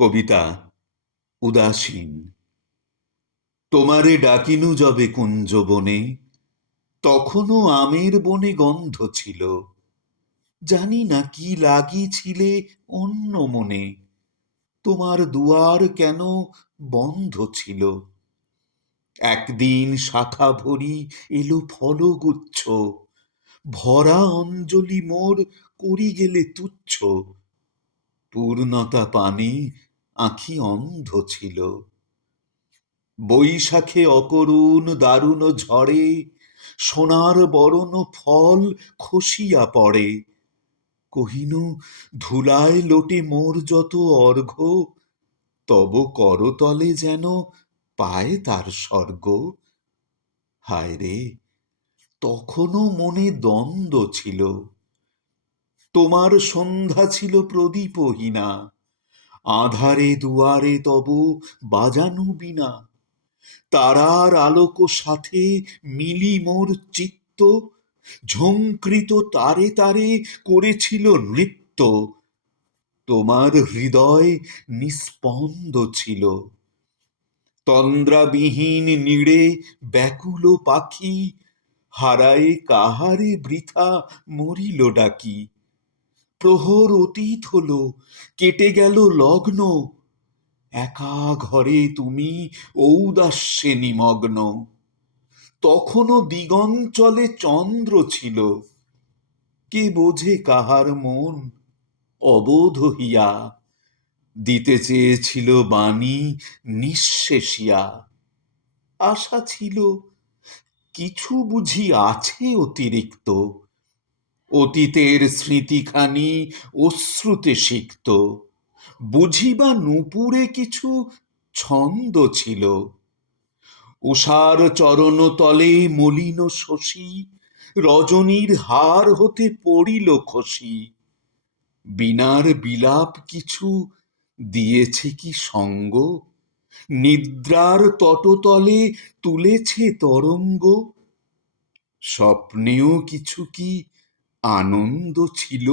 কবিতা উদাসীন। তোমারে ডাকিনু যবে কুঞ্জ বনে, তখনও আমের বনে গন্ধ ছিল। জানি না কি লাগিছিলে অন্য মনে, তোমার দুয়ার কেন বন্ধ ছিল। একদিন শাখা ভরি এলো ফলগুচ্ছ, ভরা অঞ্জলি মোর করি গেলে তুচ্ছ। পূর্ণতা পানে আঁখি অন্ধ ছিল। বৈশাখে অকরুণ দারুণ ঝড়ে সোনার বরণ ফল খসিয়া পড়ে। কহিনু ধুলায় লোটে মোর যত অর্ঘ্য, তব করতলে যেন পায় তার স্বর্গ। হায় রে, তখনও মনে দ্বন্দ্ব ছিল। তোমার সন্ধ্যা ছিল প্রদীপহীনা, আঁধারে দুয়ারে তব বাজানু বীণা। তারার আলোক সাথে মিলি মোর চিত্ত, ঝংকৃত তারে তারে করেছিল নৃত্য। তোমার হৃদয় নিস্পন্দ ছিল। তন্দ্রাবিহীন নীড়ে ব্যাকুল পাখি, হারায়ে কাহারে বৃথা মরিল ডাকি। প্রহর অতীত হল, কেটে গেল লগ্ন, একা ঘরে তুমি ঔদাস্যে নিমগ্ন। তখনও দিগঞ্চলে চন্দ্র ছিল, কে বোঝে কাহার মন অবোধ হইয়া। দিতে চেয়েছিল বাণী নিঃশেষিয়া। আশা ছিল কিছু বুঝি আছে অতিরিক্ত, অতীতের স্মৃতিখানি অশ্রুতে সিক্ত। বুঝি বা নূপুরে কিছু ছন্দ ছিল। উষার চরণ তলে মলিন শশী, রজনীর হার হতে পড়িল খসি। বীণার বিলাপ কিছু দিয়েছে কি সঙ্গ, নিদ্রার তটতলে তুলেছে তরঙ্গ। স্বপ্নেও কিছু কি আনন্দ ছিল।